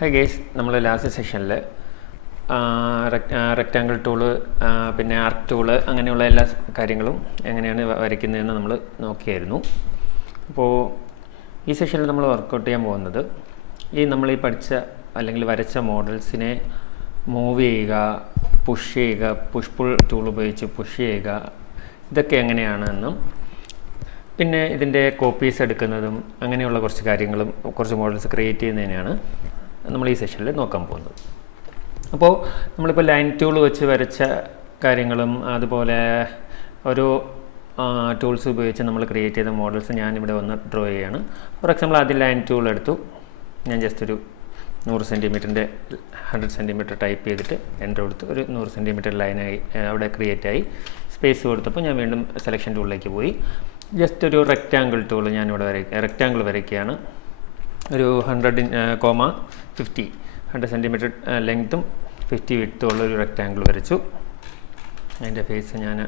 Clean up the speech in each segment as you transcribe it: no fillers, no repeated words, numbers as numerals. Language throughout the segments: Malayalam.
ഹായ് ഗേസ്, നമ്മൾ ലാസ്റ്റ് സെഷനിൽ റെക്റ്റാങ്കിൾ ടൂള് പിന്നെ ആർക്ക് ടൂള് അങ്ങനെയുള്ള എല്ലാ കാര്യങ്ങളും എങ്ങനെയാണ് വരയ്ക്കുന്നതെന്ന് നമ്മൾ നോക്കിയായിരുന്നു. അപ്പോൾ ഈ സെഷനിൽ നമ്മൾ വർക്കൗട്ട് ചെയ്യാൻ പോകുന്നത് നമ്മൾ പഠിച്ച അല്ലെങ്കിൽ വരച്ച മോഡൽസിനെ മൂവ് ചെയ്യുക, പുഷ് ചെയ്യുക, പുഷ് പുൾ ടൂൾ ഉപയോഗിച്ച് പുഷ് ചെയ്യുക, ഇതൊക്കെ എങ്ങനെയാണെന്നും പിന്നെ ഇതിൻ്റെ കോപ്പീസ് എടുക്കുന്നതും അങ്ങനെയുള്ള കുറച്ച് കാര്യങ്ങളും കുറച്ച് മോഡൽസ് ക്രിയേറ്റ് ചെയ്യുന്നതിനാണ് നമ്മൾ ഈ സെഷനിൽ നോക്കാൻ പോകുന്നത്. അപ്പോൾ നമ്മളിപ്പോൾ ലൈൻ ടൂൾ വെച്ച് വരച്ച കാര്യങ്ങളും അതുപോലെ ഓരോ ടൂൾസ് ഉപയോഗിച്ച് നമ്മൾ ക്രിയേറ്റ് ചെയ്ത മോഡൽസ് ഞാനിവിടെ ഒന്ന് ഡ്രോ ചെയ്യുകയാണ്. ഫോർ എക്സാമ്പിൾ ആദ്യം ലൈൻ ടൂൾ എടുത്തു. ഞാൻ ജസ്റ്റ് ഒരു 100 സെൻറ്റിമീറ്ററിൻ്റെ 100 സെൻറ്റിമീറ്റർ ടൈപ്പ് ചെയ്തിട്ട് എൻ്റർ കൊടുത്ത് ഒരു 100 സെൻറ്റിമീറ്റർ ലൈനായി അവിടെ ക്രിയേറ്റായി. സ്പേസ് കൊടുത്തപ്പോൾ ഞാൻ വീണ്ടും സെലക്ഷൻ ടൂളിലേക്ക് പോയി. ജസ്റ്റ് ഒരു റെക്റ്റാങ്കിൾ ടൂൾ ഞാനിവിടെ റെക്റ്റാങ്കിൾ വരയ്ക്കുകയാണ്. ഒരു 100 സെൻറ്റിമീറ്റർ ലെങ്ത്തും 50 വിഡ്ത്തും ഉള്ള ഒരു റെക്റ്റാങ്കിൾ വരച്ചു. അതിൻ്റെ ഫേസ് ഞാൻ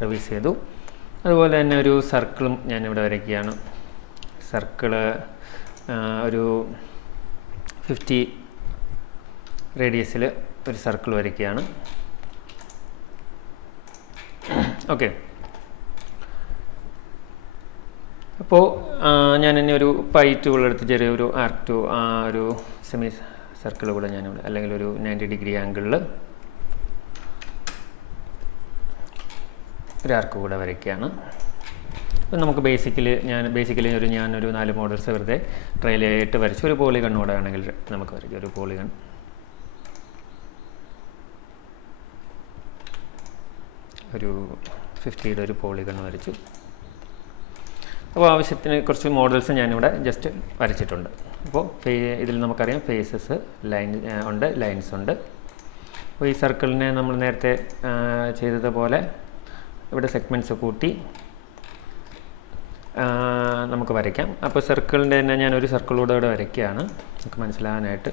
റിവൈസ് ചെയ്തു. അതുപോലെ തന്നെ ഒരു സർക്കിളും ഞാനിവിടെ വരയ്ക്കുകയാണ്. സർക്കിള് ഒരു 50 റേഡിയസിൽ ഒരു സർക്കിൾ വരയ്ക്കുകയാണ്. ഓക്കെ, അപ്പോൾ ഞാൻ ഇനി ഒരു പൈ ടൂൾ എടുത്ത് ചെറിയൊരു ആർക്ക് ടു ഒരു സെമി സർക്കിൾ കൂടെ ഞാനിവിടെ അല്ലെങ്കിൽ ഒരു 90 ഡിഗ്രി ആംഗിളിൽ ഒരു ആർക്ക് കൂടെ വരയ്ക്കുകയാണ്. അപ്പം നമുക്ക് ബേസിക്കലി ഞാനൊരു 4 മോഡൽസ് വെറുതെ ട്രയലായിട്ട് വരച്ച് ഒരു പോളിഗൺ കൂടെ ആണെങ്കിൽ നമുക്ക് വരയ്ക്കാം. ഒരു പോളിഗൺ ഒരു 50യുടെ ഒരു പോളിഗൺ വരച്ചു. അപ്പോൾ ആവശ്യത്തിന് കുറച്ച് മോഡൽസ് ഞാനിവിടെ ജസ്റ്റ് വരച്ചിട്ടുണ്ട്. അപ്പോൾ ഇതിൽ നമുക്കറിയാം ഫേസസ് ഉണ്ട്, ലൈൻസ് ഉണ്ട്. അപ്പോൾ ഈ സർക്കിളിനെ നമ്മൾ നേരത്തെ ചെയ്തതുപോലെ ഇവിടെ സെഗ്മെൻറ്റ്സ് കൂട്ടി നമുക്ക് വരയ്ക്കാം. അപ്പോൾ സർക്കിളിൻ്റെ തന്നെ ഞാനൊരു സർക്കിളൂടെ ഇവിടെ വരയ്ക്കുകയാണ് നമുക്ക് മനസ്സിലാകാനായിട്ട്.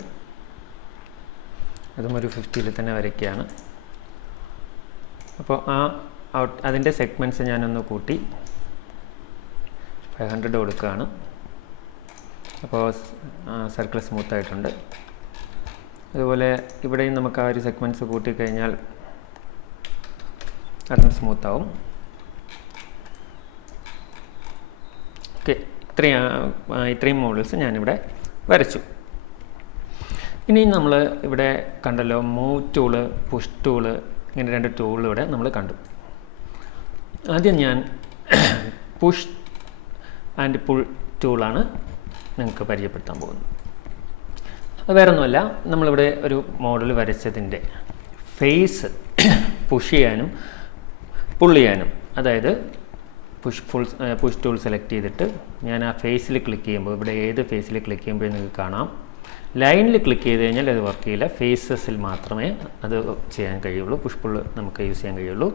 അതും ഒരു 50ൽ തന്നെ വരയ്ക്കുകയാണ്. അപ്പോൾ അതിൻ്റെ സെഗ്മെൻറ്റ്സ് ഞാനൊന്ന് കൂട്ടി 500 കൊടുക്കുകയാണ്. അപ്പോൾ സർക്കിൾ സ്മൂത്തായിട്ടുണ്ട്. അതുപോലെ ഇവിടെയും നമുക്ക് ആ ഒരു സെഗ്മെൻറ്റ്സ് കൂട്ടിക്കഴിഞ്ഞാൽ അതും സ്മൂത്താവും. ഓക്കെ, ഇത്രയും മോഡൽസ് ഞാനിവിടെ വരച്ചു. ഇനി നമ്മൾ ഇവിടെ കണ്ടല്ലോ മൂവ് ടൂള്, പുഷ് ടൂള്, ഇങ്ങനെ 2 ടൂൾ ഇവിടെ നമ്മൾ കണ്ടു. ആദ്യം ഞാൻ പുഷ് ആൻഡ് പുൾ ടൂളാണ് നിങ്ങൾക്ക് പരിചയപ്പെടുത്താൻ പോകുന്നത്. അത് വേറെ ഒന്നുമല്ല, നമ്മളിവിടെ ഒരു മോഡൽ വരച്ചതിൻ്റെ ഫേസ് പുഷ് ചെയ്യാനും പുൾ ചെയ്യാനും, അതായത് പുഷ് ടൂൾ സെലക്ട് ചെയ്തിട്ട് ഞാൻ ആ ഫേസിൽ ക്ലിക്ക് ചെയ്യുമ്പോൾ ഇവിടെ ഏത് ഫേസിൽ ക്ലിക്ക് ചെയ്യുമ്പോൾ നിങ്ങൾക്ക് കാണാം ലൈനിൽ ക്ലിക്ക് ചെയ്ത് കഴിഞ്ഞാൽ അത് വർക്ക് ചെയ്യില്ല. ഫേസസിൽ മാത്രമേ അത് ചെയ്യാൻ കഴിയുള്ളൂ, പുഷ് പുൾ നമുക്ക് യൂസ് ചെയ്യാൻ കഴിയുള്ളൂ.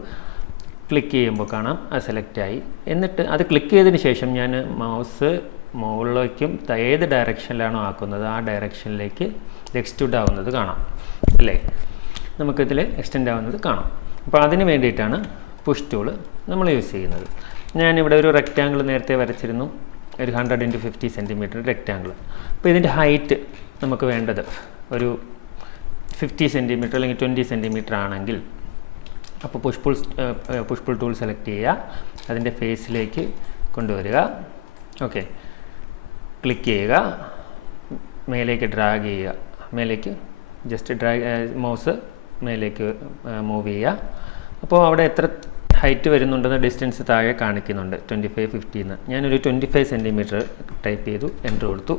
ക്ലിക്ക് ചെയ്യുമ്പോൾ കാണാം അത് സെലക്റ്റായി. എന്നിട്ട് അത് ക്ലിക്ക് ചെയ്തതിന് ശേഷം ഞാൻ മൗസ് മുകളിലേക്കും ഏത് ഡയറക്ഷനിലാണോ ആക്കുന്നത് ആ ഡയറക്ഷനിലേക്ക് എക്സ്റ്റെൻഡ് ആവുന്നത് കാണാം അല്ലേ, നമുക്കിതിൽ എക്സ്റ്റെൻഡ് ആവുന്നത് കാണാം. അപ്പോൾ അതിന് വേണ്ടിയിട്ടാണ് പുഷ് ടൂള് നമ്മൾ യൂസ് ചെയ്യുന്നത്. ഞാനിവിടെ ഒരു റെക്റ്റാങ്കിൾ നേരത്തെ വരച്ചിരുന്നു, ഒരു 100 × 50 സെൻറ്റിമീറ്റർ റെക്റ്റാങ്കിൾ. അപ്പോൾ ഇതിൻ്റെ ഹൈറ്റ് നമുക്ക് വേണ്ടത് ഒരു 50 സെൻറ്റിമീറ്റർ അല്ലെങ്കിൽ 20 സെൻറ്റിമീറ്റർ ആണെങ്കിൽ അപ്പോൾ പുഷ് പുൾ ടൂൾ സെലക്ട് ചെയ്യുക, അതിൻ്റെ ഫേസിലേക്ക് കൊണ്ടുവരിക. ഓക്കെ, ക്ലിക്ക് ചെയ്യുക, മേലേക്ക് ഡ്രാഗ് ചെയ്യുക, മേലേക്ക് ജസ്റ്റ് മൗസ് മേലേക്ക് മൂവ് ചെയ്യുക. അപ്പോൾ അവിടെ എത്ര ഹൈറ്റ് വരുന്നുണ്ടെന്ന് ഡിസ്റ്റൻസ് താഴെ കാണിക്കുന്നുണ്ട്, 25, 50 എന്ന്. ഞാനൊരു 25 സെൻറ്റിമീറ്റർ ടൈപ്പ് ചെയ്തു, എൻ്റർ കൊടുത്തു.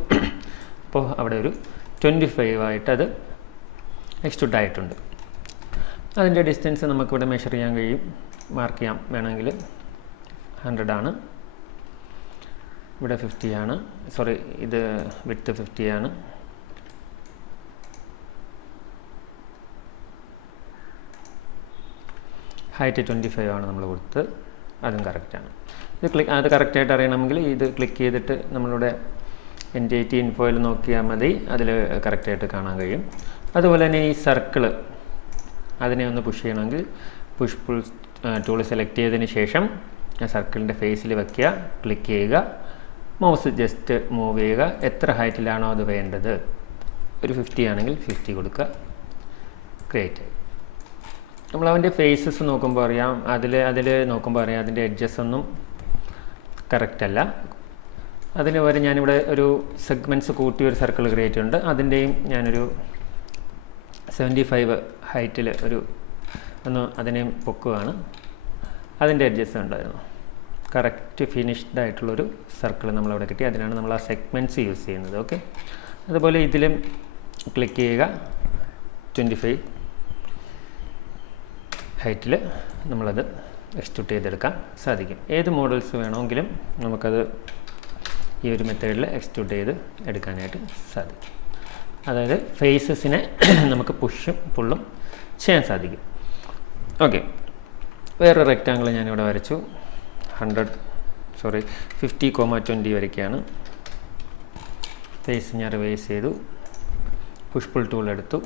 അപ്പോൾ അവിടെ ഒരു 25 ആയിട്ടത് എക്സ്റ്റെൻഡ് ആയിട്ടുണ്ട്. അതിൻ്റെ ഡിസ്റ്റൻസ് നമുക്കിവിടെ മെഷർ ചെയ്യാൻ കഴിയും, മാർക്ക് ചെയ്യാം വേണമെങ്കിൽ. 100 ആണ്, ഇവിടെ 50 ആണ്, സോറി ഇത് വിഡ്ത്ത് 50 ആണ്. ഹൈറ്റ് 25 ആണ് നമ്മൾ കൊടുത്ത്, അതും കറക്റ്റാണ്. അത് കറക്റ്റായിട്ട് അറിയണമെങ്കിൽ ഇത് ക്ലിക്ക് ചെയ്തിട്ട് നമ്മളുടെ NTT ഇൻഫോയിൽ നോക്കിയാൽ മതി, അതിൽ കറക്റ്റായിട്ട് കാണാൻ കഴിയും. അതുപോലെ തന്നെ ഈ സർക്കിള് അതിനെ ഒന്ന് പുഷ് ചെയ്യണമെങ്കിൽ പുഷ് പുൾ ടൂൾ സെലക്ട് ചെയ്തതിന് ശേഷം സർക്കിളിൻ്റെ ഫേസിൽ വയ്ക്കുക, ക്ലിക്ക് ചെയ്യുക, മൗസ് ജസ്റ്റ് മൂവ് ചെയ്യുക. എത്ര ഹൈറ്റിലാണോ അത് വേണ്ടത് ഒരു 50 ആണെങ്കിൽ 50 കൊടുക്കുക. ക്രിയേറ്റ്. നമ്മൾ അവൻ്റെ ഫേസസ് നോക്കുമ്പോൾ അറിയാം, അതിൽ നോക്കുമ്പോൾ അറിയാം അതിൻ്റെ എഡ്ജസ് ഒന്നും കറക്റ്റ് അല്ല. അതിന് പകരം ഞാനിവിടെ ഒരു സെഗ്മെൻറ്റ്സ് കൂട്ടി ഒരു സർക്കിൾ ക്രിയേറ്റ് ചെയ്യുന്നുണ്ട്. അതിൻ്റെയും ഞാനൊരു 75 ഹൈറ്റിൽ അതിനെയും പൊക്കുകയാണ്. അതിൻ്റെ എഡ്ജസ് ഉണ്ടായിരുന്നു. കറക്റ്റ് ഫിനിഷ്ഡ് ആയിട്ടുള്ളൊരു സർക്കിൾ നമ്മളവിടെ കിട്ടി. അതിനാണ് നമ്മൾ ആ സെഗ്മെൻറ്റ്സ് യൂസ് ചെയ്യുന്നത്. ഓക്കെ, അതുപോലെ ഇതിലും ക്ലിക്ക് ചെയ്യുക. 25 ഹൈറ്റിൽ നമ്മളത് എക്സ്ട്രൂട്ട് ചെയ്തെടുക്കാൻ സാധിക്കും. ഏത് മോഡൽസ് വേണമെങ്കിലും നമുക്കത് ഈ ഒരു മെത്തേഡിൽ എക്സ്ട്രൂട്ട് ചെയ്ത് എടുക്കാനായിട്ട് സാധിക്കും. അതായത് ഫേസസിനെ നമുക്ക് പുഷും പുള്ളും ചെയ്യാൻ സാധിക്കും. ഓക്കെ, വേറെ റെക്റ്റാങ്കിൾ ഞാനിവിടെ വരച്ചു. 50,20 വരയ്ക്കാണ്. ഫേസ് ഞാൻ റിവൈസ് ചെയ്തു. പുഷ് പുൾ ടൂൾ എടുത്തു.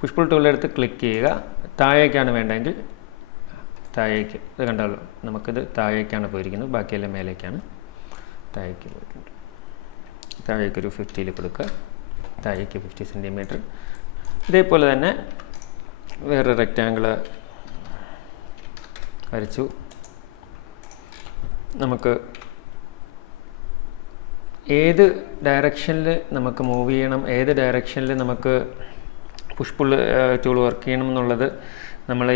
പുഷ് പുൾ ടൂൾ എടുത്ത് ക്ലിക്ക് ചെയ്യുക. താഴേക്കാണ് വേണ്ടതെങ്കിൽ താഴേക്ക്, ഇത് കണ്ടല്ലോ, നമുക്കിത് താഴേക്കാണ് പോയിരിക്കുന്നത്, ബാക്കിയെല്ലാം മേലേക്കാണ്. താഴേക്ക് പോയിട്ടുണ്ട്. താഴേക്കൊരു 50 കൊടുക്കുക. താഴേക്ക് 50 സെൻറ്റിമീറ്റർ. ഇതേപോലെ തന്നെ വേറെ റെക്റ്റാങ്കിൾ വരച്ചു. നമുക്ക് ഏത് ഡയറക്ഷനിൽ നമുക്ക് മൂവ് ചെയ്യണം, ഏത് ഡയറക്ഷനിൽ നമുക്ക് പുഷ് പുൾ ടൂൾ വർക്ക് ചെയ്യണം എന്നുള്ളത് നമ്മൾ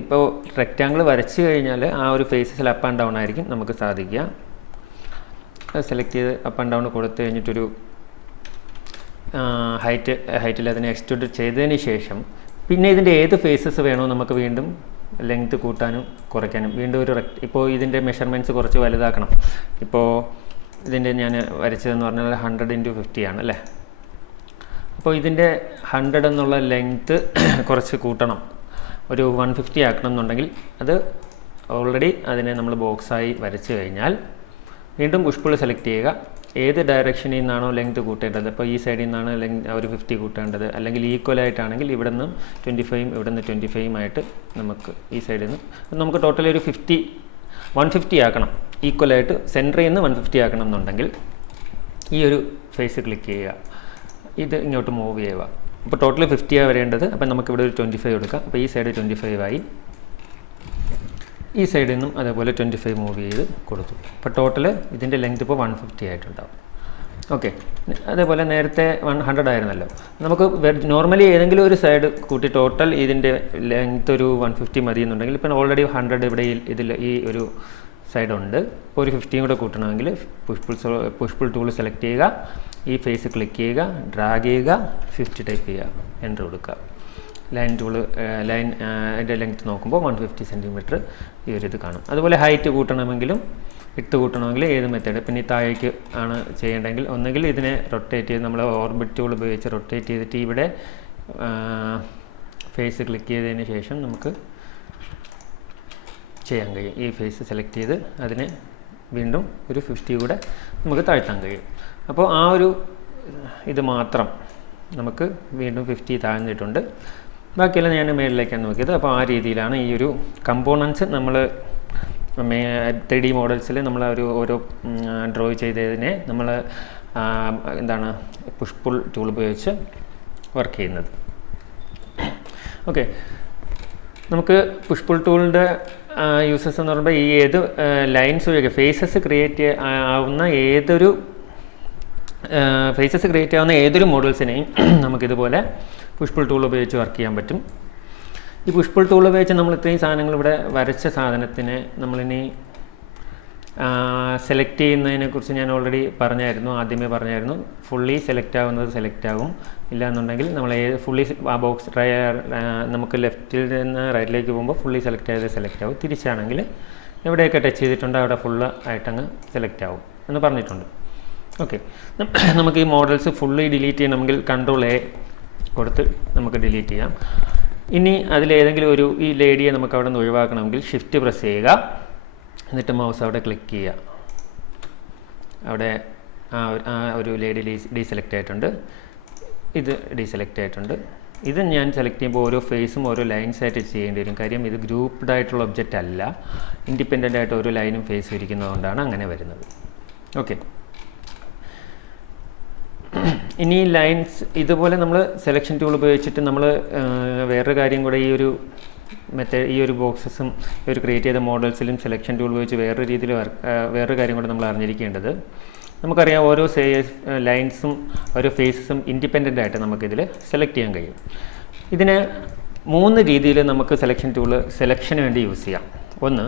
ഇപ്പോൾ റെക്റ്റാങ്കിൾ വരച്ച് കഴിഞ്ഞാൽ ആ ഒരു ഫേസസിൽ അപ്പ് ആൻഡ് ഡൗൺ ആയിരിക്കും നമുക്ക് സാധിക്കുക. അത് സെലക്ട് ചെയ്ത് അപ്പ് ആൻഡ് ഡൗൺ കൊടുത്തു കഴിഞ്ഞിട്ടൊരു ഹൈറ്റിൽ അതിനെ എക്സ്ട്രൂഡ് ചെയ്തതിന് ശേഷം പിന്നെ ഇതിൻ്റെ ഏത് ഫേസസ് വേണോ നമുക്ക് വീണ്ടും ലെങ്ത് കൂട്ടാനും കുറയ്ക്കാനും വീണ്ടും ഇപ്പോൾ ഇതിൻ്റെ മെഷർമെൻറ്റ്സ് കുറച്ച് വലുതാക്കണം. ഇപ്പോൾ ഇതിൻ്റെ ഞാൻ വരച്ചതെന്ന് പറഞ്ഞാൽ 100x50 ആണ് അല്ലേ. അപ്പോൾ ഇതിൻ്റെ 100 എന്നുള്ള ലെങ്ത്ത് കുറച്ച് കൂട്ടണം, ഒരു 150 ആക്കണം എന്നുണ്ടെങ്കിൽ അത് ഓൾറെഡി അതിനെ നമ്മൾ ബോക്സായി വരച്ച് കഴിഞ്ഞാൽ വീണ്ടും പുഷ് പുൾ സെലക്ട് ചെയ്യുക. ഏത് ഡയറക്ഷനിൽ നിന്നാണോ ലെങ്ത് കൂട്ടേണ്ടത്, ഇപ്പോൾ ഈ സൈഡിൽ നിന്നാണ് ഒരു 50 കൂട്ടേണ്ടത്, അല്ലെങ്കിൽ ഈക്വലായിട്ടാണെങ്കിൽ ഇവിടെ നിന്ന് 25 ഇവിടെ നിന്ന് 25 ആയിട്ട് നമുക്ക് ഈ സൈഡിൽ നിന്ന് നമുക്ക് ടോട്ടലി ഒരു 150 ആക്കണം. ഈക്വലായിട്ട് സെൻറ്ററിൽ നിന്ന് 150 ആക്കണം എന്നുണ്ടെങ്കിൽ ഈ ഒരു ഫേസ് ക്ലിക്ക് ചെയ്യുക. ഇത് ഇങ്ങോട്ട് മൂവ് ചെയ്യുക. അപ്പോൾ ടോട്ടൽ 50 വരേണ്ടത്. അപ്പം നമുക്കിവിടെ ഒരു 25 കൊടുക്കാം. അപ്പോൾ ഈ സൈഡ് 25 ആയി. ഈ സൈഡിൽ നിന്നും അതേപോലെ 25 മൂവ് ചെയ്ത് കൊടുത്തു. അപ്പോൾ ടോട്ടൽ ഇതിൻ്റെ ലെങ്ത് ഇപ്പോൾ 150 ആയിട്ടുണ്ടാവും. ഓക്കെ, അതേപോലെ നേരത്തെ 100 ആയിരുന്നല്ലോ. നമുക്ക് നോർമലി ഏതെങ്കിലും ഒരു സൈഡ് കൂട്ടി ടോട്ടൽ ഇതിൻ്റെ ലെങ്ത് ഒരു 150 മതി എന്നുണ്ടെങ്കിൽ ഇപ്പം ഓൾറെഡി 100 ഇവിടെ ഈ ഒരു സൈഡുണ്ട്. ഇപ്പോൾ ഒരു 50 കൂടെ കൂട്ടണമെങ്കിൽ പുഷ് പുൾ ടൂൾ സെലക്ട് ചെയ്യുക. ഈ ഫേസ് ക്ലിക്ക് ചെയ്യുക, ഡ്രാഗ് ചെയ്യുക, 50 ടൈപ്പ് ചെയ്യുക, എൻ്റർ കൊടുക്കുക. ലൈൻ ടൂൾ അതിൻ്റെ ലെങ്ത് നോക്കുമ്പോൾ 150 സെൻറ്റിമീറ്റർ ഈ ഒരു ഇത് കാണും. അതുപോലെ ഹൈറ്റ് കൂട്ടണമെങ്കിലും വിഡ്ത്ത് കൂട്ടണമെങ്കിൽ ഏത് മെത്തേഡ്, പിന്നെ ഈ താഴേക്ക് ആണ് ചെയ്യേണ്ടതെങ്കിൽ ഒന്നുകിൽ ഇതിനെ റൊട്ടേറ്റ് ചെയ്ത് നമ്മൾ ഓർബിറ്റ് ടൂൾ ഉപയോഗിച്ച് റൊട്ടേറ്റ് ചെയ്തിട്ട് ഇവിടെ ഫേസ് ക്ലിക്ക് ചെയ്തതിന് ശേഷം നമുക്ക് ചെയ്യാൻ കഴിയും. ഈ ഫേസ് സെലക്ട് ചെയ്ത് അതിനെ വീണ്ടും ഒരു 50 കൂടെ നമുക്ക് താഴ്ത്താൻ കഴിയും. അപ്പോൾ ആ ഒരു ഇത് മാത്രം നമുക്ക് വീണ്ടും 50 താഴ്ന്നിട്ടുണ്ട്. ബാക്കിയെല്ലാം ഞാൻ മേളിലേക്കാണ് നോക്കിയത്. അപ്പോൾ ആ രീതിയിലാണ് ഈ ഒരു കമ്പോണൻസ് നമ്മൾ 3D മോഡൽസിൽ നമ്മൾ ഓരോ ഡ്രോ ചെയ്തതിനെ നമ്മൾ പുഷ് പുൾ ടൂൾ ഉപയോഗിച്ച് വർക്ക് ചെയ്യുന്നത്. ഓക്കെ, നമുക്ക് പുഷ് പുൾ ടൂളിൻ്റെ യൂസസ് എന്ന് പറയുമ്പോൾ ഈ ഏത് ലൈൻസ് ഉപയോഗിക്കുക ഫേസസ് ക്രിയേറ്റ് ആവുന്ന ഏതൊരു മോഡൽസിനെയും നമുക്കിതുപോലെ പുഷ് പുൾ ടൂൾ ഉപയോഗിച്ച് വർക്ക് ചെയ്യാൻ പറ്റും. ഈ പുഷ് പുൾ ടൂൾ ഉപയോഗിച്ച് നമ്മൾ ഇത്രയും സാധനങ്ങൾ ഇവിടെ വരച്ച സാധനത്തിനെ നമ്മളിനി സെലക്ട് ചെയ്യുന്നതിനെക്കുറിച്ച് ഞാൻ ഓൾറെഡി ആദ്യമേ പറഞ്ഞായിരുന്നു. ഫുള്ളി സെലക്ട് ആവുന്നത് സെലക്ട് ആകും, ഇല്ല എന്നുണ്ടെങ്കിൽ നമ്മൾ ഫുള്ളി ആ ബോക്സ് നമുക്ക് ലെഫ്റ്റിൽ നിന്ന് റൈറ്റിലേക്ക് പോകുമ്പോൾ ഫുള്ളി സെലക്ട് ചെയ്ത് സെലക്ട് ആവും. തിരിച്ചാണെങ്കിൽ എവിടെയൊക്കെ ടച്ച് ചെയ്തിട്ടുണ്ടോ അവിടെ ഫുള്ള് ആയിട്ടങ്ങ് സെലക്ട് ആവും എന്ന് പറഞ്ഞിട്ടുണ്ട്. ഓക്കെ, നമുക്ക് ഈ മോഡൽസ് ഫുള്ളി ഡിലീറ്റ് ചെയ്യണമെങ്കിൽ Ctrl+A കൊടുത്ത് നമുക്ക് ഡിലീറ്റ് ചെയ്യാം. ഇനി അതിലേതെങ്കിലും ഈ ലേഡിയെ നമുക്ക് അവിടെ നിന്ന് ഒഴിവാക്കണമെങ്കിൽ Shift പ്രസ് ചെയ്യുക, എന്നിട്ട് മൗസ് അവിടെ ക്ലിക്ക് ചെയ്യുക. അവിടെ ആ ഒരു ലേഡി ഡീസെലക്ട് ആയിട്ടുണ്ട്, ഇത് ഡീസെലക്ട് ആയിട്ടുണ്ട്. ഇത് ഞാൻ സെലക്ട് ചെയ്യുമ്പോൾ ഓരോ ഫേസും ഓരോ ലൈൻസ് ആയിട്ട് ചെയ്യേണ്ടി വരും. കാര്യം ഇത് ഗ്രൂപ്പ്ഡ് ആയിട്ടുള്ള ഒബ്ജക്റ്റ് അല്ല, ഇൻഡിപെൻഡൻ്റ് ആയിട്ട് ഓരോ ലൈനും ഫേസും ഇരിക്കുന്നതുകൊണ്ടാണ് അങ്ങനെ വരുന്നത്. ഓക്കെ, ഇനി ലൈൻസ് ഇതുപോലെ നമ്മൾ സെലക്ഷൻ ടൂൾ ഉപയോഗിച്ചിട്ട് നമ്മൾ വേറൊരു കാര്യം കൂടെ ഈ ഒരു ബോക്സസും ഈ ഒരു ക്രിയേറ്റ് ചെയ്ത മോഡൽസിലും സെലക്ഷൻ ടൂൾ ഉപയോഗിച്ച് വേറൊരു രീതിയിൽ വേറൊരു കാര്യം കൂടെ നമ്മൾ അറിഞ്ഞിരിക്കേണ്ടത്, നമുക്കറിയാം ഓരോ ലൈൻസും ഓരോ ഫേസസും ഇൻഡിപെൻഡൻ്റ് ആയിട്ട് നമുക്കിതിൽ സെലക്ട് ചെയ്യാൻ കഴിയും. ഇതിന് 3 രീതിയിൽ നമുക്ക് സെലക്ഷൻ ടൂൾ സെലക്ഷന് വേണ്ടി യൂസ് ചെയ്യാം. ഒന്ന്,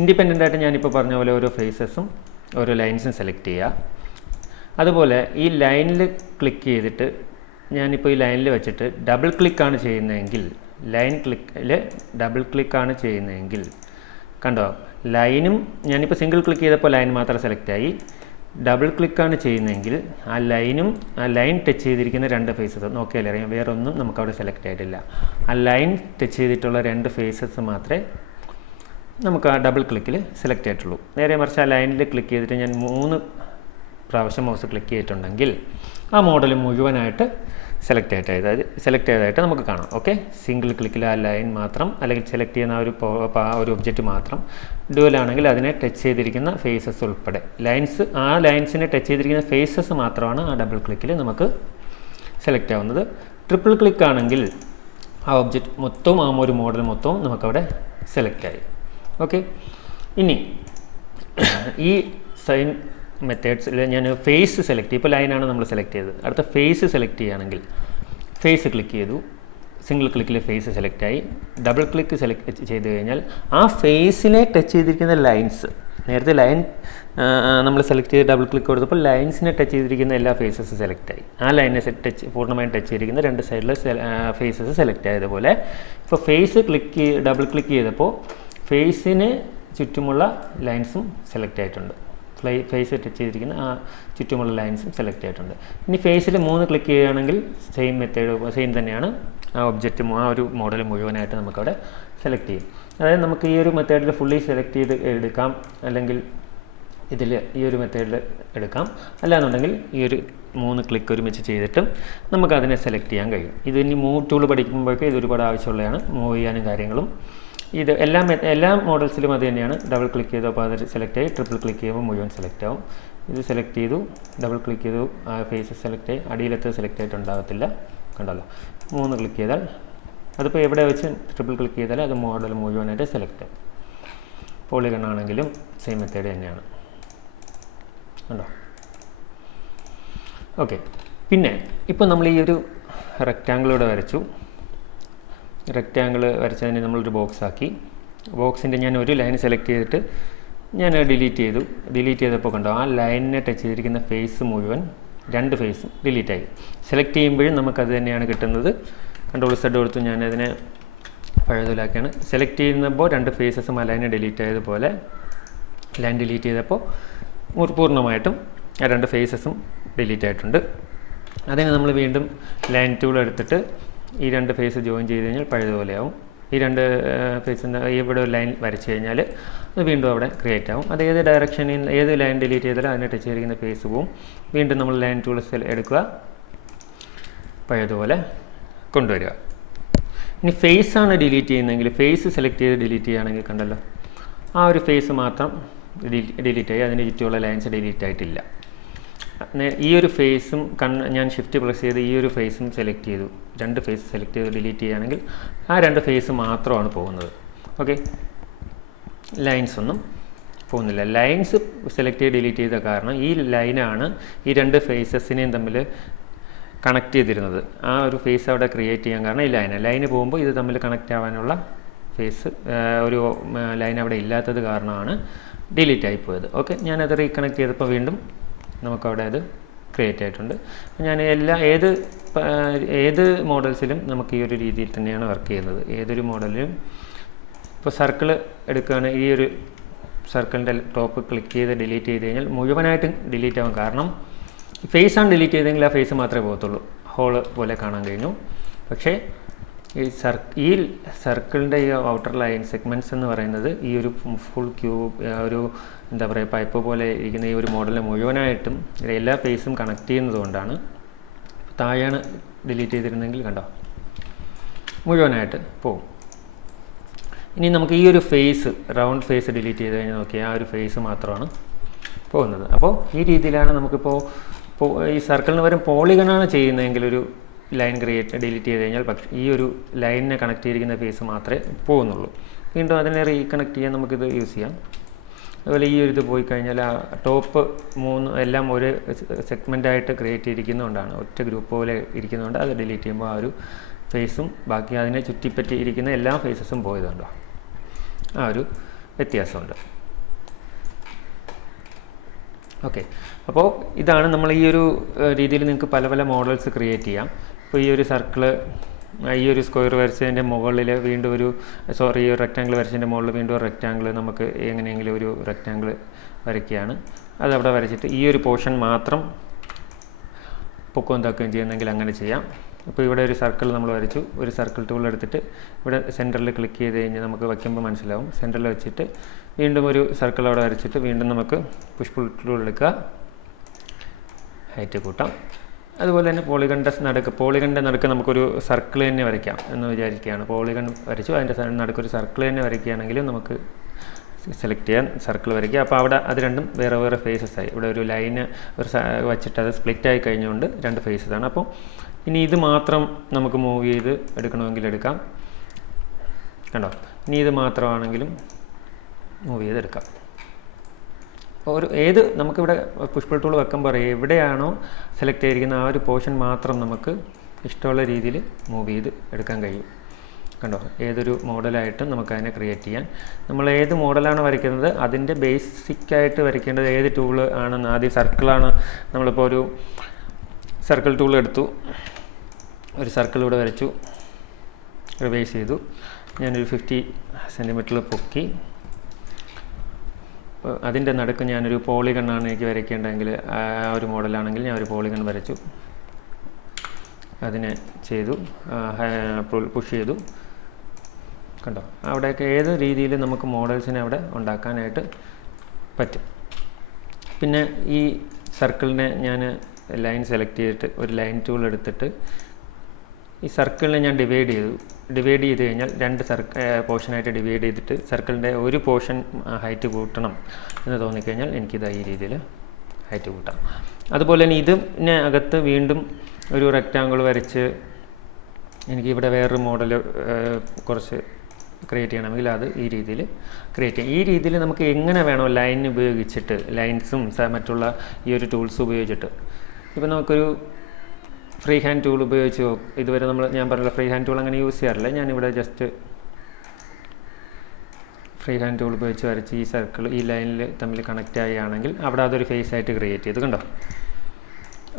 ഇൻഡിപെൻഡൻ്റ് ആയിട്ട് ഞാനിപ്പോൾ പറഞ്ഞ പോലെ ഓരോ ഫേസസും ഓരോ ലൈൻസും സെലക്ട് ചെയ്യുക. അതുപോലെ ഈ ലൈനിൽ ക്ലിക്ക് ചെയ്തിട്ട് ഞാനിപ്പോൾ ഈ ലൈനിൽ വെച്ചിട്ട് ഡബിൾ ക്ലിക്കാണ് ചെയ്യുന്നതെങ്കിൽ, ലൈൻ ക്ലിക്കിൽ ഡബിൾ ക്ലിക്കാണ് ചെയ്യുന്നതെങ്കിൽ കണ്ടോ, ലൈനും ഞാനിപ്പോൾ സിംഗിൾ ക്ലിക്ക് ചെയ്തപ്പോൾ ലൈൻ മാത്രം സെലക്റ്റായി. ഡബിൾ ക്ലിക്കാണ് ചെയ്യുന്നതെങ്കിൽ ആ ലൈൻ ടച്ച് ചെയ്തിരിക്കുന്ന 2 ഫേസസ് നോക്കിയാൽ അറിയാം, വേറെ ഒന്നും നമുക്കവിടെ സെലക്ട് ആയിട്ടില്ല. ആ ലൈൻ ടച്ച് ചെയ്തിട്ടുള്ള 2 ഫേസസ് മാത്രമേ നമുക്ക് ആ ഡബിൾ ക്ലിക്കിൽ സെലക്ട് ആയിട്ടുള്ളൂ. നേരെ മറിച്ച് ആ ലൈനിൽ ക്ലിക്ക് ചെയ്തിട്ട് ഞാൻ 3 പ്രാവശ്യം മൗസ് ക്ലിക്ക് ചെയ്തിട്ടുണ്ടെങ്കിൽ ആ മോഡൽ മുഴുവനായിട്ട് സെലക്ട് ചെയ്തതായിട്ട് നമുക്ക് കാണാം. ഓക്കെ, സിംഗിൾ ക്ലിക്കിൽ ആ ലൈൻ മാത്രം, അല്ലെങ്കിൽ സെലക്ട് ചെയ്യുന്ന ഒരു ഒബ്ജക്റ്റ് മാത്രം. ഡ്യുവലാണെങ്കിൽ അതിനെ ടച്ച് ചെയ്തിരിക്കുന്ന ഫേസസ് ഉൾപ്പെടെ ആ ലൈൻസിനെ ടച്ച് ചെയ്തിരിക്കുന്ന ഫേസസ് മാത്രമാണ് ആ ഡബിൾ ക്ലിക്കിൽ നമുക്ക് സെലക്ട് ആവുന്നത്. ട്രിപ്പിൾ ക്ലിക്ക് ആണെങ്കിൽ ആ ഒബ്ജക്റ്റ് മൊത്തവും ആ ഒരു മോഡൽ മൊത്തവും നമുക്കവിടെ സെലക്ട് ആയി. ഓക്കെ, ഇനി ഈ സൈൻ മെത്തേഡ്സിൽ ഞാൻ ഫേസ് സെലക്ട് ചെയ്യും. ഇപ്പോൾ ലൈനാണ് നമ്മൾ സെലക്ട് ചെയ്തത്. അടുത്ത ഫേസ് സെലക്ട് ചെയ്യുകയാണെങ്കിൽ ഫേസ് ക്ലിക്ക് ചെയ്തു, സിംഗിൾ ക്ലിക്കിൽ ഫേസ് സെലക്ട് ആയി. ഡബിൾ ക്ലിക്ക് സെലക്ട് ചെയ്ത് കഴിഞ്ഞാൽ ആ ഫേസിനെ ടച്ച് ചെയ്തിരിക്കുന്ന ലൈൻസ്, നേരത്തെ ലൈൻ നമ്മൾ സെലക്ട് ചെയ്ത് ഡബിൾ ക്ലിക്ക് കൊടുത്തപ്പോൾ ലൈൻസിനെ ടച്ച് ചെയ്തിരിക്കുന്ന എല്ലാ ഫേസസ് സെലക്ട് ആയി. ആ ലൈനെ പൂർണ്ണമായും ടച്ച് ചെയ്തിരിക്കുന്ന 2 സൈഡിലെ ഫേസസ് സെലക്ട് ആയതുപോലെ ഇപ്പോൾ ഫേസ് ഡബിൾ ക്ലിക്ക് ചെയ്തപ്പോൾ ഫേസിന് ചുറ്റുമുള്ള ലൈൻസും സെലക്ട് ആയിട്ടുണ്ട്. ഫേസ് ടച്ച് ചെയ്തിരിക്കുന്ന ആ ചുറ്റുമുള്ള ലൈൻസും സെലക്ട് ആയിട്ടുണ്ട്. ഇനി ഫേസിൽ 3 ക്ലിക്ക് ചെയ്യുകയാണെങ്കിൽ സെയിം തന്നെയാണ്. ആ ഒബ്ജക്റ്റ് ആ ഒരു മോഡൽ മുഴുവനായിട്ട് നമുക്കവിടെ സെലക്ട് ചെയ്യും. അതായത് നമുക്ക് ഈ ഒരു മെത്തേഡിൽ ഫുള്ളി സെലക്ട് ചെയ്ത് എടുക്കാം, അല്ലെങ്കിൽ ഈ ഒരു മെത്തേഡിൽ എടുക്കാം. അല്ലാന്നുണ്ടെങ്കിൽ ഈ ഒരു 3 ക്ലിക്ക് ഒരുമിച്ച് ചെയ്തിട്ടും നമുക്കതിനെ സെലക്ട് ചെയ്യാൻ കഴിയും. ഇതിനി മൂവ് ടൂൾ പഠിക്കുമ്പോഴേക്കും ഇത് ഒരുപാട് ആവശ്യമുള്ളതാണ്, മൂവ് ചെയ്യാനും കാര്യങ്ങളും. ഇത് എല്ലാ മോഡൽസിലും അത് തന്നെയാണ്. ഡബിൾ ക്ലിക്ക് ചെയ്തു അപ്പോൾ അത് സെലക്ട് ആയി, ട്രിപ്പിൾ ക്ലിക്ക് ചെയ്യുമ്പോൾ മുഴുവൻ സെലക്ട് ആവും. ഇത് സെലക്ട് ചെയ്തു, ഡബിൾ ക്ലിക്ക് ചെയ്തു, ആ ഫേസ് സെലക്ട് ആയി, അടിയിലത്തെ സെലക്ട് ആയിട്ടുണ്ടാകത്തില്ല. കണ്ടല്ലോ, 3 ക്ലിക്ക് ചെയ്താൽ അതിപ്പോൾ എവിടെ വെച്ച് ട്രിപ്പിൾ ക്ലിക്ക് ചെയ്താൽ അത് മോഡൽ മുഴുവനായിട്ട് സെലക്ട് ആവും. പോളിഗൺ ആണെങ്കിലും സെയിം മെത്തേഡ് തന്നെയാണ്. കണ്ടോ? ഓക്കെ, പിന്നെ ഇപ്പോൾ നമ്മൾ ഈ ഒരു റെക്റ്റാങ്കിളൂടെ വരച്ചു. റെക്റ്റാങ്കിൾ വരച്ചതിന് നമ്മളൊരു ബോക്സ് ആക്കി. ബോക്സിൻ്റെ ഞാൻ ഒരു ലൈൻ സെലക്ട് ചെയ്തിട്ട് ഞാൻ ഡിലീറ്റ് ചെയ്തപ്പോൾ കണ്ടോ, ആ ലൈനിനെ ടച്ച് ചെയ്തിരിക്കുന്ന ഫേസ് മുഴുവൻ 2 ഫേസും ഡിലീറ്റായി. സെലക്ട് ചെയ്യുമ്പോഴും നമുക്കത് തന്നെയാണ് കിട്ടുന്നത്. Ctrl+Z കൊടുത്തു ഞാനതിനെ പഴയതിലാക്കിയാണ്. സെലക്ട് ചെയ്യുമ്പോൾ 2 ഫേസസും ആ ലൈനെ ഡിലീറ്റ് ആയതുപോലെ ലൈൻ ഡിലീറ്റ് ചെയ്തപ്പോൾ പൂർണ്ണമായിട്ടും ആ 2 ഫേസസും ഡിലീറ്റ് ആയിട്ടുണ്ട്. അതിന് നമ്മൾ വീണ്ടും ലൈൻ ടൂൾ എടുത്തിട്ട് ഈ 2 ഫേസ് ജോയിൻ ചെയ്ത് കഴിഞ്ഞാൽ പഴയതുപോലെയാവും. ഈ 2 ഫേസിൻ്റെ ഇവിടെ ഒരു ലൈൻ വരച്ച് കഴിഞ്ഞാൽ അത് വീണ്ടും അവിടെ ക്രിയേറ്റ് ആവും. അത് ഏത് ഡയറക്ഷനിൽ ഏത് ലൈൻ ഡിലീറ്റ് ചെയ്താലും അതിനെ ടച്ച് ചെയ്തിരിക്കുന്ന ഫേസ് പോവും. വീണ്ടും നമ്മൾ ലൈൻ ടൂൾ എടുക്കുക, പഴയതുപോലെ കൊണ്ടുവരിക. ഇനി ഫേസാണ് ഡിലീറ്റ് ചെയ്യുന്നതെങ്കിൽ ഫേസ് സെലക്ട് ചെയ്ത് ഡിലീറ്റ് ചെയ്യുകയാണെങ്കിൽ കണ്ടല്ലോ, ആ ഒരു ഫേസ് മാത്രം ഡിലീറ്റ് ആയി, അതിന് ചുറ്റുമുള്ള ലൈൻസ് ഡിലീറ്റ് ആയിട്ടില്ല. ഈ ഒരു ഫേസും ഞാൻ ഷിഫ്റ്റ് പ്രസ് ചെയ്ത് ഈ ഒരു ഫേസും സെലക്ട് ചെയ്തു, 2 ഫേസ് സെലക്ട് ചെയ്ത് ഡിലീറ്റ് ചെയ്യുകയാണെങ്കിൽ ആ 2 ഫേസ് മാത്രമാണ് പോകുന്നത്. ഓക്കെ, ലൈൻസ് ഒന്നും പോകുന്നില്ല. ലൈൻസ് സെലക്ട് ചെയ്ത് ഡിലീറ്റ് ചെയ്ത കാരണം ഈ ലൈനാണ് ഈ 2 ഫേസസിനെയും തമ്മിൽ കണക്ട് ചെയ്തിരുന്നത്. ആ ഒരു ഫേസ് അവിടെ ക്രിയേറ്റ് ചെയ്യാൻ കാരണം ഈ ലൈന് പോകുമ്പോൾ ഇത് തമ്മിൽ കണക്റ്റ് ആവാനുള്ള ഒരു ലൈൻ അവിടെ ഇല്ലാത്തത് കാരണമാണ് ഡിലീറ്റ് ആയിപ്പോയത്. ഓക്കെ, ഞാനത് റീകണക്ട് ചെയ്തപ്പോൾ വീണ്ടും നമുക്കവിടെ അത് ക്രിയേറ്റ് ആയിട്ടുണ്ട്. ഞാൻ ഏത് മോഡൽസിലും നമുക്ക് ഈ ഒരു രീതിയിൽ തന്നെയാണ് വർക്ക് ചെയ്യുന്നത്. ഏതൊരു മോഡലിലും ഇപ്പോൾ സർക്കിൾ എടുക്കുകയാണ്, ഈ ഒരു സർക്കിളിൻ്റെ ടോപ്പ് ക്ലിക്ക് ചെയ്ത് ഡിലീറ്റ് ചെയ്ത് കഴിഞ്ഞാൽ മുഴുവനായിട്ടും ഡിലീറ്റ് ആവും. കാരണം ഫേസാണ് ഡിലീറ്റ് ചെയ്തെങ്കിൽ ആ ഫേസ് മാത്രമേ പോകത്തുള്ളൂ, ഹോള് പോലെ കാണാൻ കഴിഞ്ഞു. പക്ഷേ ഈ സർക്കിളിൻ്റെ ഈ ഔട്ടർ ലൈൻ സെഗ്മെൻറ്റ്സ് എന്ന് പറയുന്നത് ഈ ഒരു ഫുൾ ഒരു എന്താ പറയുക പൈപ്പ് പോലെ ഇരിക്കുന്ന ഈ ഒരു മോഡലിനെ മുഴുവനായിട്ടും എല്ലാ ഫേസും കണക്ട് ചെയ്യുന്നത് കൊണ്ടാണ്. താഴെയാണ് ഡിലീറ്റ് ചെയ്തിരുന്നെങ്കിൽ കണ്ടോ മുഴുവനായിട്ട് പോകും. ഇനി നമുക്ക് ഈ ഒരു ഫേസ് റൗണ്ട് ഫേസ് ഡിലീറ്റ് ചെയ്ത് കഴിഞ്ഞാൽ നോക്കിയാൽ ആ ഒരു ഫേസ് മാത്രമാണ് പോകുന്നത്. അപ്പോൾ ഈ രീതിയിലാണ് നമുക്കിപ്പോൾ ഈ സർക്കിളിന് പകരം പോളിഗണാണ് ചെയ്യുന്നതെങ്കിൽ ഒരു ലൈൻ ഡിലീറ്റ് ചെയ്ത് കഴിഞ്ഞാൽ പക്ഷേ ഈ ഒരു ലൈനിനെ കണക്ട് ചെയ്തിരിക്കുന്ന ഫേസ് മാത്രമേ പോകുന്നുള്ളൂ. വീണ്ടും അതിനെ റീകണക്ട് ചെയ്യാൻ നമുക്കിത് യൂസ് ചെയ്യാം. അതുപോലെ ഈ ഒരു ഇത് പോയി കഴിഞ്ഞാൽ ആ ടോപ്പ് 3 എല്ലാം ഒരു സെഗ്മെൻ്റായിട്ട് ക്രിയേറ്റ് ചെയ്തിരിക്കുന്നതുകൊണ്ടാണ്, ഒറ്റ ഗ്രൂപ്പ് പോലെ ഇരിക്കുന്നതുകൊണ്ട് അത് ഡിലീറ്റ് ചെയ്യുമ്പോൾ ആ ഒരു ഫേസും ബാക്കി അതിനെ ചുറ്റിപ്പറ്റി ഇരിക്കുന്ന എല്ലാ ഫേസസും പോയതുകൊണ്ടോ ആ ഒരു വ്യത്യാസമുണ്ട്. ഓക്കെ, അപ്പോൾ ഇതാണ് നമ്മൾ ഈ ഒരു രീതിയിൽ നിങ്ങൾക്ക് പല പല മോഡൽസ് ക്രിയേറ്റ് ചെയ്യാം. ഇപ്പോൾ ഈ ഒരു സർക്കിള്, ഈ ഒരു സ്ക്വയർ വരച്ചതിൻ്റെ മുകളിൽ വീണ്ടും ഒരു ഈ ഒരു റെക്റ്റാങ്കിൾ വരച്ചതിൻ്റെ മുകളിൽ വീണ്ടും ഒരു റെക്റ്റാങ്കിൾ നമുക്ക് എങ്ങനെയെങ്കിലും ഒരു റെക്റ്റാങ്കിൾ വരയ്ക്കുകയാണ്. അതവിടെ വരച്ചിട്ട് ഈ ഒരു പോർഷൻ മാത്രം പൊക്കവും താക്കുകയും ചെയ്യുന്നെങ്കിൽ അങ്ങനെ ചെയ്യാം. അപ്പോൾ ഇവിടെ ഒരു സർക്കിൾ നമ്മൾ വരച്ചു. ഒരു സർക്കിൾ ടൂൾ എടുത്തിട്ട് ഇവിടെ സെൻറ്ററിൽ ക്ലിക്ക് ചെയ്ത് കഴിഞ്ഞാൽ നമുക്ക് വയ്ക്കുമ്പോൾ മനസ്സിലാവും. സെൻറ്ററിൽ വെച്ചിട്ട് വീണ്ടും ഒരു സർക്കിൾ അവിടെ വരച്ചിട്ട് വീണ്ടും നമുക്ക് പുഷ് പുൾ ടൂൾ എടുക്കുക, ഹൈറ്റ് കൂട്ടാം. അതുപോലെ തന്നെ പോളിഗണിൻ്റെ നടുക്ക് നമുക്കൊരു സർക്കിൾ തന്നെ വരയ്ക്കാം എന്ന് വിചാരിക്കുകയാണ്. പോളിഗൺ വരച്ചു, അതിൻ്റെ നടുക്കൊരു സർക്കിൾ തന്നെ വരയ്ക്കുകയാണെങ്കിലും നമുക്ക് സെലക്ട് ചെയ്യാൻ സർക്കിൾ വരയ്ക്കുക. അപ്പോൾ അവിടെ അത് രണ്ടും വേറെ വേറെ ഫേസസ് ആയി. ഇവിടെ ഒരു ലൈന് വച്ചിട്ട് അത് സ്പ്ലിറ്റ് ആയി കഴിഞ്ഞുകൊണ്ട് 2 ഫേസസ് ആണ്. അപ്പോൾ ഇനി ഇത് മാത്രം നമുക്ക് മൂവ് ചെയ്ത് എടുക്കണമെങ്കിൽ എടുക്കാം. കണ്ടോ, ഇനി ഇത് മാത്രമാണെങ്കിലും മൂവ് ചെയ്തെടുക്കാം. അപ്പോൾ നമുക്കിവിടെ പുഷ് പുൾ ടൂൾ വെക്കുമ്പോൾ എവിടെയാണോ സെലക്ട് ചെയ്തിരിക്കുന്ന ആ ഒരു പോർഷൻ മാത്രം നമുക്ക് ഇഷ്ടമുള്ള രീതിയിൽ മൂവ് ചെയ്ത് എടുക്കാൻ കഴിയും. കണ്ടോ, ഏതൊരു മോഡലായിട്ടും നമുക്കതിനെ ക്രിയേറ്റ് ചെയ്യാൻ. നമ്മൾ ഏത് മോഡലാണ് വരയ്ക്കുന്നത് അതിൻ്റെ ബേസിക്കായിട്ട് വരയ്ക്കേണ്ടത് ഏത് ടൂള് ആണെന്ന്. ആദ്യം സർക്കിളാണ്. നമ്മളിപ്പോൾ ഒരു സർക്കിൾ ടൂൾ എടുത്തു, ഒരു സർക്കിൾ ഇവിടെ വരച്ചു, റിവൈസ് ചെയ്തു. ഞാനൊരു 50 സെൻറ്റിമീറ്ററിൽ പൊക്കി. അതിൻ്റെ നടുക്ക് ഞാനൊരു പോളിഗണ്ണാണ് എനിക്ക് വരയ്ക്കേണ്ടതെങ്കിൽ, ആ ഒരു മോഡലാണെങ്കിൽ ഞാൻ ഒരു പോളിഗൺ വരച്ചു, അതിനെ ചെയ്തു, പുഷ് ചെയ്തു. കണ്ടോ, അവിടെയൊക്കെ ഏത് രീതിയിൽ നമുക്ക് മോഡൽസിനെ അവിടെ ഉണ്ടാക്കാനായിട്ട് പറ്റും. പിന്നെ ഈ സർക്കിളിനെ ഞാൻ ലൈൻ സെലക്ട് ചെയ്തിട്ട് ഒരു ലൈൻ ടൂൾ എടുത്തിട്ട് ഈ സർക്കിളിനെ ഞാൻ ഡിവൈഡ് ചെയ്ത് കഴിഞ്ഞാൽ 2 പോർഷനായിട്ട് ഡിവൈഡ് ചെയ്തിട്ട് സർക്കിളിൻ്റെ ഒരു പോർഷൻ ഹൈറ്റ് കൂട്ടണം എന്ന് തോന്നിക്കഴിഞ്ഞാൽ എനിക്കിത് ഈ രീതിയിൽ ഹൈറ്റ് കൂട്ടാം. അതുപോലെ തന്നെ ഇതിന് അകത്ത് വീണ്ടും ഒരു റെക്റ്റാങ്കിൾ വരച്ച് എനിക്കിവിടെ വേറൊരു മോഡൽ കുറച്ച് ക്രിയേറ്റ് ചെയ്യണമെങ്കിൽ അത് ഈ രീതിയിൽ ക്രിയേറ്റ് ചെയ്യാം. ഈ രീതിയിൽ നമുക്ക് എങ്ങനെ വേണോ ലൈൻ ഉപയോഗിച്ചിട്ട്, ലൈൻസും മറ്റുള്ള ഈ ഒരു ടൂൾസ് ഉപയോഗിച്ചിട്ട്, ഇപ്പോൾ നമുക്കൊരു ഫ്രീ ഹാൻഡ് ടൂൾ ഉപയോഗിച്ച് ഇതുവരെ ഞാൻ പറഞ്ഞ ഫ്രീ ഹാൻഡ് ടൂൾ അങ്ങനെ യൂസ് ചെയ്യാറില്ല. ഞാനിവിടെ ജസ്റ്റ് ഫ്രീ ഹാൻഡ് ടൂൾ ഉപയോഗിച്ച് വരച്ച് ഈ സർക്കിൾ ഈ ലൈനിൽ തമ്മിൽ കണക്റ്റ് ആവുകയാണെങ്കിൽ അവിടെ അതൊരു ഫേസ് ആയിട്ട് ക്രിയേറ്റ് ചെയ്ത് കണ്ടോ.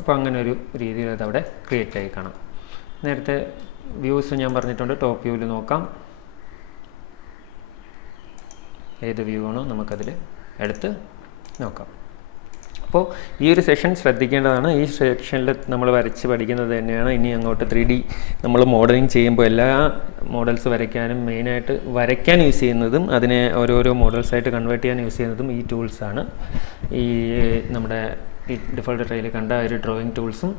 അപ്പോൾ അങ്ങനെ ഒരു രീതിയിൽ അതവിടെ ക്രിയേറ്റ് ആയി കാണാം. നേരത്തെ വ്യൂസ് ഞാൻ പറഞ്ഞിട്ടുണ്ട്. ടോപ്പ് വ്യൂവിൽ നോക്കാം, ഏത് വ്യൂ ആണോ നമുക്കതിൽ എടുത്ത് നോക്കാം. അപ്പോൾ ഈ ഒരു സെഷൻ ശ്രദ്ധിക്കേണ്ടതാണ്. ഈ സെഷനിൽ നമ്മൾ വരച്ച് പഠിക്കുന്നത് തന്നെയാണ് ഇനി അങ്ങോട്ട് 3D നമ്മൾ മോഡലിംഗ് ചെയ്യുമ്പോൾ എല്ലാ മോഡൽസ് വരയ്ക്കാനും മെയിനായിട്ട് വരയ്ക്കാൻ യൂസ് ചെയ്യുന്നതും അതിനെ ഓരോരോ മോഡൽസായിട്ട് കൺവേർട്ട് ചെയ്യാൻ യൂസ് ചെയ്യുന്നതും ഈ ടൂൾസാണ്. ഈ നമ്മുടെ ഈ ഡിഫോൾട്ട് ട്രൈയിൽ കണ്ട ഒരു ഡ്രോയിങ് ടൂൾസും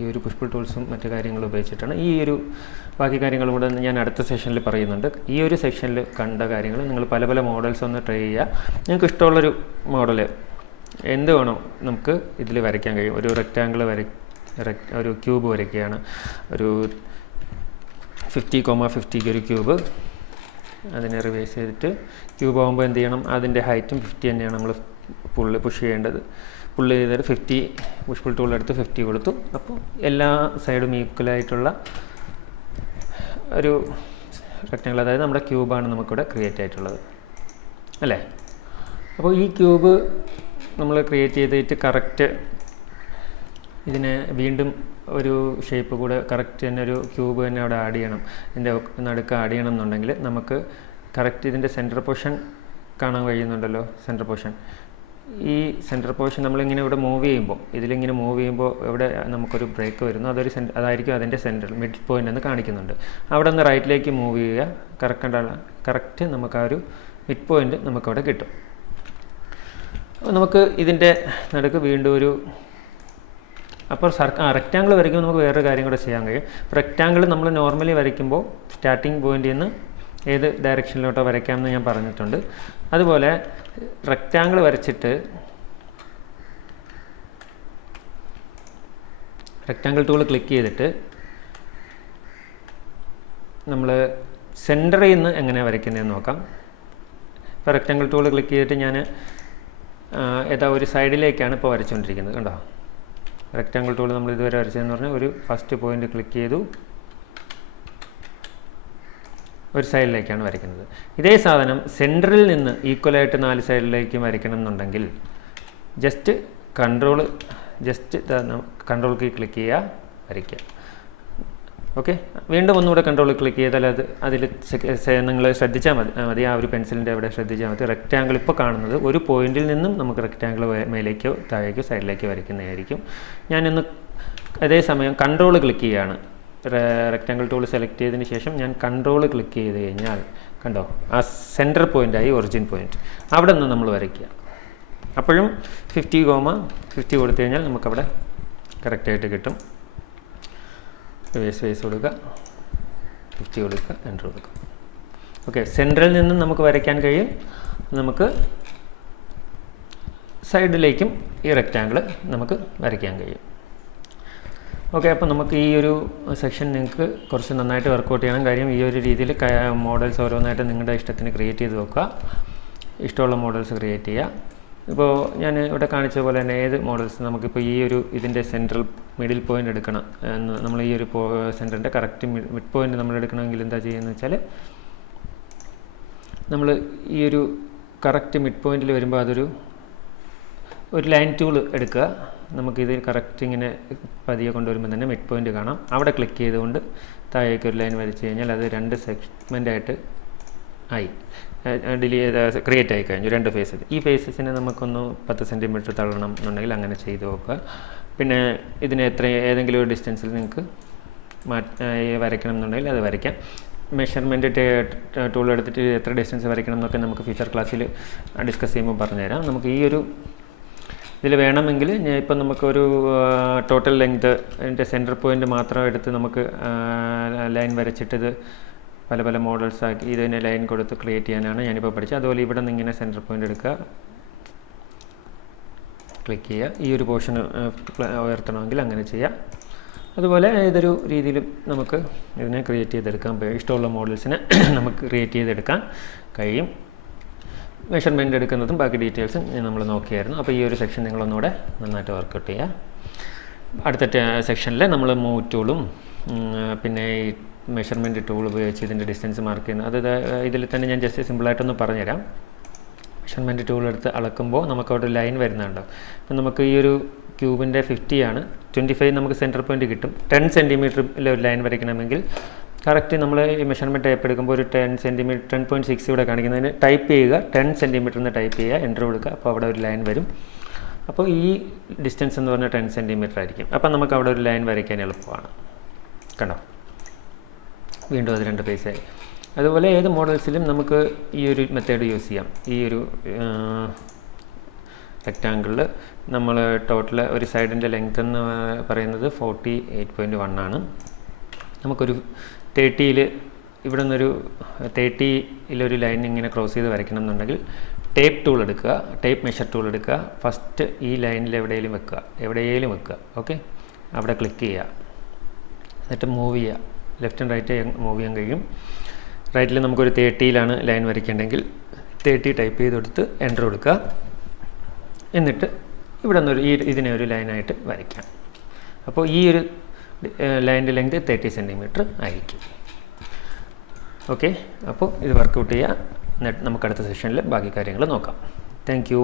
ഈ ഒരു പുഷ് പുൾ ടൂൾസും മറ്റു കാര്യങ്ങളും ഉപയോഗിച്ചിട്ടാണ്. ഈ ഒരു ബാക്കി കാര്യങ്ങളും കൂടെ ഞാൻ അടുത്ത സെഷനിൽ പറയുന്നുണ്ട്. ഈ ഒരു സെഷനിൽ കണ്ട കാര്യങ്ങൾ നിങ്ങൾ പല പല മോഡൽസ് ഒന്ന് ട്രൈ ചെയ്യുക. നിങ്ങൾക്ക് ഇഷ്ടമുള്ളൊരു മോഡൽ എന്ത് വേണോ നമുക്ക് ഇതിൽ വരയ്ക്കാൻ കഴിയും. ഒരു റെക്റ്റാങ്കിൾ ഒരു ക്യൂബ് വരയ്ക്കുകയാണ്, ഒരു 50,50 ഒരു ക്യൂബ്. അതിനെ റിവൈസ് ചെയ്തിട്ട് ക്യൂബ് ആകുമ്പോൾ എന്ത് ചെയ്യണം, അതിൻ്റെ ഹൈറ്റും 50 തന്നെയാണ് നമ്മൾ പുഷ് ചെയ്യേണ്ടത്. പുള്ള് ചെയ്തിട്ട് 50 പുഷ് പുൾ ടൂൾ എടുത്ത് 50 കൊടുത്തു. അപ്പോൾ എല്ലാ സൈഡും ഈക്വലായിട്ടുള്ള ഒരു റെക്റ്റാങ്കിൾ, അതായത് നമ്മുടെ ക്യൂബാണ് നമുക്കിവിടെ ക്രിയേറ്റ് ആയിട്ടുള്ളത് അല്ലേ. അപ്പോൾ ഈ ക്യൂബ് നമ്മൾ ക്രിയേറ്റ് ചെയ്തിട്ട് കറക്റ്റ് ഇതിനെ വീണ്ടും ഒരു ഷേപ്പ് കൂടെ കറക്റ്റ് തന്നെ ഒരു ക്യൂബ് തന്നെ അവിടെ ആഡ് ചെയ്യണം, ഇതിൻ്റെ നടുക്ക് ആഡ് ചെയ്യണം എന്നുണ്ടെങ്കിൽ നമുക്ക് കറക്റ്റ് ഇതിൻ്റെ സെൻറ്റർ പോർഷൻ കാണാൻ കഴിയുന്നുണ്ടല്ലോ. സെൻറ്റർ പോർഷൻ, ഈ സെൻറ്റർ പോർഷൻ നമ്മളിങ്ങനെ ഇവിടെ മൂവ് ചെയ്യുമ്പോൾ, ഇതിലിങ്ങനെ മൂവ് ചെയ്യുമ്പോൾ ഇവിടെ നമുക്കൊരു ബ്രേക്ക് വരുന്നു. അതായിരിക്കും അതിൻ്റെ സെൻറ്റർ മിഡ് പോയിൻ്റ് എന്ന് കാണിക്കുന്നുണ്ട്. അവിടെ നിന്ന് റൈറ്റിലേക്ക് മൂവ് ചെയ്യുക, കറക്റ്റ് നമുക്ക് ആ ഒരു മിഡ് പോയിൻ്റ് നമുക്കവിടെ കിട്ടും. നമുക്ക് ഇതിൻ്റെ നടുക്ക് വീണ്ടും ഒരു അപ്പോൾ റെക്റ്റാങ്കിൾ വരയ്ക്കുമ്പോൾ നമുക്ക് വേറൊരു കാര്യം കൂടെ ചെയ്യാൻ കഴിയും. റെക്റ്റാങ്കിൾ നമ്മൾ നോർമലി വരയ്ക്കുമ്പോൾ സ്റ്റാർട്ടിങ് പോയിന്റിൽ നിന്ന് ഏത് ഡയറക്ഷനിലോട്ടോ വരയ്ക്കാമെന്ന് ഞാൻ പറഞ്ഞിട്ടുണ്ട്. അതുപോലെ റെക്റ്റാങ്കിൾ വരച്ചിട്ട് റെക്റ്റാങ്കിൾ ടൂൾ ക്ലിക്ക് ചെയ്തിട്ട് നമ്മൾ സെൻറ്ററിൽ നിന്ന് എങ്ങനെ വരയ്ക്കുന്നതെന്ന് നോക്കാം. ഇപ്പോൾ റെക്റ്റാങ്കിൾ ടൂൾ ക്ലിക്ക് ചെയ്തിട്ട് ഞാൻ ഒരു സൈഡിലേക്കാണ് ഇപ്പോൾ വരച്ചുകൊണ്ടിരിക്കുന്നത്. കണ്ടോ, റെക്റ്റാങ്കിൾ ടൂൾ നമ്മൾ ഇതുവരെ വരച്ചതെന്ന് പറഞ്ഞാൽ ഒരു ഫസ്റ്റ് പോയിൻ്റ് ക്ലിക്ക് ചെയ്തു, ഒരു സൈഡിലേക്കാണ് വരയ്ക്കുന്നത്. ഇതേ സാധനം സെൻറ്ററിൽ നിന്ന് ഈക്വലായിട്ട് 4 സൈഡിലേക്കും വരയ്ക്കണം എന്നുണ്ടെങ്കിൽ ജസ്റ്റ് കൺട്രോൾ കീ ക്ലിക്ക് ചെയ്യുക, വരയ്ക്കുക. ഓക്കെ, വീണ്ടും ഒന്നുകൂടെ കൺട്രോൾ ക്ലിക്ക് ചെയ്താൽ അതിൽ നിങ്ങൾ ശ്രദ്ധിച്ചാൽ മതി, ആ ഒരു പെൻസിലിൻ്റെ അവിടെ ശ്രദ്ധിച്ചാൽ മതി. റെക്റ്റാങ്കിൾ ഇപ്പോൾ കാണുന്നത് ഒരു പോയിന്റിൽ നിന്നും നമുക്ക് റെക്റ്റാങ്കിൾ മേലേക്കോ താഴേക്കോ സൈഡിലേക്കോ വരയ്ക്കുന്നതായിരിക്കും. ഞാനിന്ന് അതേസമയം കൺട്രോൾ ക്ലിക്ക് ചെയ്യുകയാണ്. റെക്റ്റാങ്കിൾ ടൂൾ സെലക്ട് ചെയ്തതിന് ശേഷം ഞാൻ കൺട്രോൾ ക്ലിക്ക് ചെയ്ത് കഴിഞ്ഞാൽ കണ്ടോ, ആ സെൻറ്റർ പോയിൻ്റായി ഒറിജിൻ പോയിൻ്റ് അവിടെ നിന്ന് നമ്മൾ വരയ്ക്കുക. അപ്പോഴും 50, കൊടുത്തു കഴിഞ്ഞാൽ നമുക്കവിടെ കറക്റ്റായിട്ട് കിട്ടും. സ്പേസ് കൊടുക്കുക, 50 കൊടുക്കുക, എൻ്റർ കൊടുക്കുക. ഓക്കെ, സെൻറ്ററിൽ നിന്നും നമുക്ക് വരയ്ക്കാൻ കഴിയും, നമുക്ക് സൈഡിലേക്കും ഈ റെക്റ്റാങ്കിൾ നമുക്ക് വരയ്ക്കാൻ കഴിയും. ഓക്കെ, അപ്പോൾ നമുക്ക് ഈ ഒരു സെക്ഷൻ നിങ്ങൾക്ക് കുറച്ച് നന്നായിട്ട് വർക്കൗട്ട് ചെയ്യണം. കാര്യം ഈ ഒരു രീതിയിൽ മോഡൽസ് ഓരോന്നായിട്ട് നിങ്ങളുടെ ഇഷ്ടത്തിന് ക്രിയേറ്റ് ചെയ്ത് വെക്കുക. ഇഷ്ടമുള്ള മോഡൽസ് ക്രിയേറ്റ് ചെയ്യുക. ഇപ്പോൾ ഞാൻ ഇവിടെ കാണിച്ച പോലെ തന്നെ ഏത് മോഡൽസ് നമുക്കിപ്പോൾ ഈ ഒരു ഇതിൻ്റെ സെൻട്രൽ മിഡിൽ പോയിൻ്റ് എടുക്കണം, നമ്മൾ ഈ ഒരു സെൻറ്ററിൻ്റെ കറക്റ്റ് മിഡ് പോയിൻ്റ് നമ്മൾ എടുക്കണമെങ്കിൽ എന്താ ചെയ്യുന്നത് വെച്ചാൽ, നമ്മൾ ഈ ഒരു കറക്റ്റ് മിഡ് പോയിൻറ്റിൽ വരുമ്പോൾ ഒരു ലൈൻ ടൂൾ എടുക്കുക. നമുക്കിത് കറക്റ്റ് ഇങ്ങനെ പതിയെ കൊണ്ടുവരുമ്പോൾ തന്നെ മിഡ് പോയിൻ്റ് കാണാം. അവിടെ ക്ലിക്ക് ചെയ്തുകൊണ്ട് താഴേക്ക് ഒരു ലൈൻ വരച്ച് കഴിഞ്ഞാൽ അത് 2 സെഗ്മെൻ്റായിട്ട് ആയി ക്രിയേറ്റ് ആയി കഴിഞ്ഞു, 2 ഫേസസ്. ഈ ഫേസസിനെ നമുക്കൊന്ന് 10 സെൻറ്റിമീറ്റർ തള്ളണം എന്നുണ്ടെങ്കിൽ അങ്ങനെ ചെയ്ത് നോക്കുക. പിന്നെ ഇതിന് ഏതെങ്കിലും ഒരു ഡിസ്റ്റൻസിൽ നിങ്ങൾക്ക് വരയ്ക്കണം എന്നുണ്ടെങ്കിൽ അത് വരയ്ക്കാം. മെഷർമെൻറ്റ് ടൂൾ എടുത്തിട്ട് എത്ര ഡിസ്റ്റൻസ് വരയ്ക്കണം എന്നൊക്കെ നമുക്ക് ഫ്യൂച്ചർ ക്ലാസ്സിൽ ഡിസ്കസ് ചെയ്യുമ്പോൾ പറഞ്ഞുതരാം. നമുക്ക് ഈ ഒരു ഇതിൽ വേണമെങ്കിൽ ഇപ്പം നമുക്കൊരു ടോട്ടൽ ലെങ്ത് അതിൻ്റെ സെൻറ്റർ പോയിൻ്റ് മാത്രം എടുത്ത് നമുക്ക് ലൈൻ വരച്ചിട്ടത് പല മോഡൽസ് ആക്കി ഇതിനെ ലൈൻ കൊടുത്ത് ക്രിയേറ്റ് ചെയ്യാനാണ് ഞാനിപ്പോൾ പഠിച്ചത്. അതുപോലെ ഇവിടെ നിന്ന് ഇങ്ങനെ സെൻറ്റർ പോയിൻ്റ് എടുക്കുക, ക്ലിക്ക് ചെയ്യുക. ഈ ഒരു പോർഷൻ ഉയർത്തണമെങ്കിൽ അങ്ങനെ ചെയ്യുക. അതുപോലെ ഏതൊരു രീതിയിലും നമുക്ക് ഇതിനെ ക്രിയേറ്റ് ചെയ്തെടുക്കാൻ ഇഷ്ടമുള്ള മോഡൽസിനെ നമുക്ക് ക്രിയേറ്റ് ചെയ്തെടുക്കാൻ കഴിയും. മെഷർമെൻ്റ് എടുക്കുന്നതും ബാക്കി ഡീറ്റെയിൽസും നമ്മൾ നോക്കിയായിരുന്നു. അപ്പോൾ ഈ ഒരു സെക്ഷൻ നിങ്ങളൊന്നുകൂടെ നന്നായിട്ട് വർക്കൗട്ട് ചെയ്യുക. അടുത്ത സെക്ഷനിൽ നമ്മൾ മൂവ് ടൂളും പിന്നെ ഈ മെഷർമെൻറ്റ് ടൂൾ ഉപയോഗിച്ച് ഇതിൻ്റെ ഡിസ്റ്റൻസ് മാർക്ക് ചെയ്യുന്നത് ഇതിൽ തന്നെ ഞാൻ ജസ്റ്റ് സിമ്പിളായിട്ടൊന്ന് പറഞ്ഞുതരാം. മെഷർമെൻറ്റ് ടൂൾ എടുത്ത് അളക്കുമ്പോൾ നമുക്കവിടെ ലൈൻ വരുന്നുണ്ടോ. അപ്പം നമുക്ക് ഈ ഒരു ക്യൂബിൻ്റെ 50 ആണ്, 25 നമുക്ക് സെൻറ്റർ പോയിൻ്റ് കിട്ടും. 10 സെൻറ്റിമീറ്ററിൽ ഒരു ലൈൻ വരയ്ക്കണമെങ്കിൽ കറക്റ്റ് നമ്മൾ ഈ മെഷർമെൻറ്റ് ടൈപ്പ് എടുക്കുമ്പോൾ ഒരു 10 സെൻറ്റിമീറ്റർ 10.6 ഇവിടെ കാണിക്കുന്നതിന് ടൈപ്പ് ചെയ്യുക, 10 സെൻറ്റിമീറ്റർ എന്ന് ടൈപ്പ് ചെയ്യുക, എൻ്റർ കൊടുക്കുക. അപ്പോൾ അവിടെ ഒരു ലൈൻ വരും. അപ്പോൾ ഈ ഡിസ്റ്റൻസ് എന്ന് പറഞ്ഞാൽ 10 സെൻറ്റിമീറ്റർ ആയിരിക്കും. അപ്പം നമുക്ക് അവിടെ ഒരു ലൈൻ വരയ്ക്കാൻ എളുപ്പമാണ്. കണ്ടോ, വീണ്ടും അത് 2 ഫേസായി. അതുപോലെ ഏത് മോഡൽസിലും നമുക്ക് ഈ ഒരു മെത്തേഡ് യൂസ് ചെയ്യാം. ഈ ഒരു റെക്റ്റാങ്കിളിൽ നമ്മൾ ടോട്ടൽ ഒരു സൈഡിൻ്റെ ലെങ്ത് എന്ന് പറയുന്നത് 48.1 ആണ്. നമുക്കൊരു 30ൽ ഇവിടെ നിന്നൊരു 30യിലൊരു ലൈൻ ഇങ്ങനെ ക്രോസ് ചെയ്ത് വരയ്ക്കണം എന്നുണ്ടെങ്കിൽ ടേപ്പ് ടൂൾ എടുക്കുക, ടേപ്പ് മെഷർ ടൂൾ എടുക്കുക. ഫസ്റ്റ് ഈ ലൈനിൽ എവിടെയെങ്കിലും വെക്കുക. ഓക്കെ, അവിടെ ക്ലിക്ക് ചെയ്യുക, എന്നിട്ട് മൂവ് ചെയ്യുക. ലെഫ്റ്റ് ആൻഡ് റൈറ്റ് മൂവ് ചെയ്യാൻ കഴിയും. റൈറ്റിൽ നമുക്കൊരു 30യിലാണ് ലൈൻ വരയ്ക്കേണ്ടെങ്കിൽ 30 ടൈപ്പ് ചെയ്ത് കൊടുത്ത് എൻ്റർ കൊടുക്കുക. എന്നിട്ട് ഇവിടെ നിന്നൊരു ഇതിനെ ഒരു ലൈനായിട്ട് വരയ്ക്കാം. അപ്പോൾ ഈ ഒരു ലൈൻ്റെ ലെങ്ത് 30 സെൻറ്റിമീറ്റർ ആയിരിക്കും. ഓക്കെ, അപ്പോൾ ഇത് വർക്കൗട്ട് ചെയ്യുക. എന്നിട്ട് നമുക്ക് അടുത്ത സെഷനിൽ ബാക്കി കാര്യങ്ങൾ നോക്കാം. Thank you.